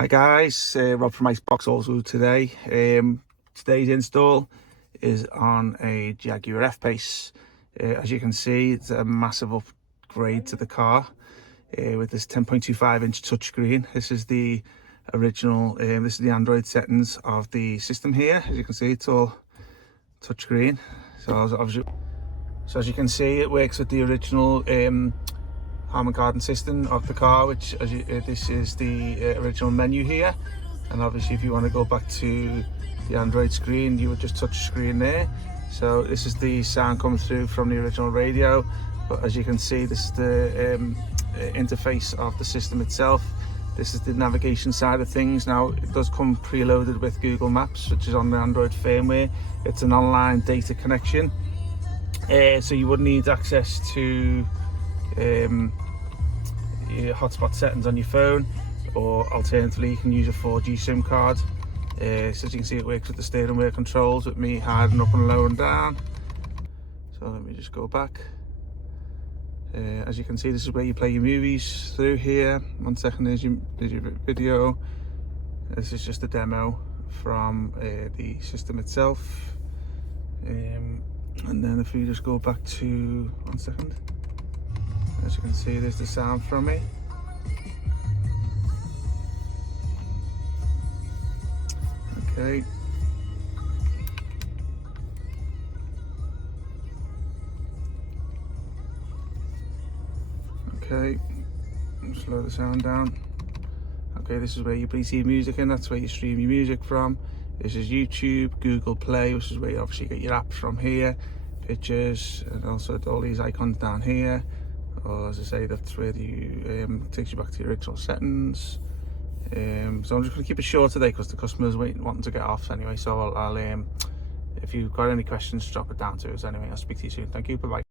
Hi guys, Rob from Icebox also today. Today's install is on a Jaguar F-Pace. As you can see, it's a massive upgrade to the car with this 10.25 inch touchscreen. This is the original, this is the Android settings of the system here. As you can see, it's all touchscreen. So as you can see, it works with the original Harman Kardon system of the car, which this is the original menu here, and obviously if you want to go back to the Android screen, you would just touch the screen there. So this is the sound coming through from the original radio, but as you can see, this is the interface of the system itself. This is the navigation side of things. Now it does come preloaded with Google Maps, which is on the Android firmware. It's an online data connection, so you would need access to your hotspot settings on your phone, or alternatively you can use a 4G SIM card. So as you can see, it works with the steering wheel controls with me hiding up and low and down. So let me just go back. As you can see, this is where you play your movies through here. 1 second, there's your video. This is just a demo from the system itself. And then if you just go back to 1 second. As you can see, there's the sound from it. Okay. Okay. Slow the sound down. Okay, this is where you place your music in. That's where you stream your music from. This is YouTube, Google Play, which is where you obviously get your apps from here. Pictures, and also all these icons down here. Or as I say, that's where you takes you back to the original settings. So I'm just going to keep it short today because the customer's wanting to get off anyway. So I'll if you've got any questions, drop it down to us anyway. I'll speak to you soon. Thank you. Bye bye.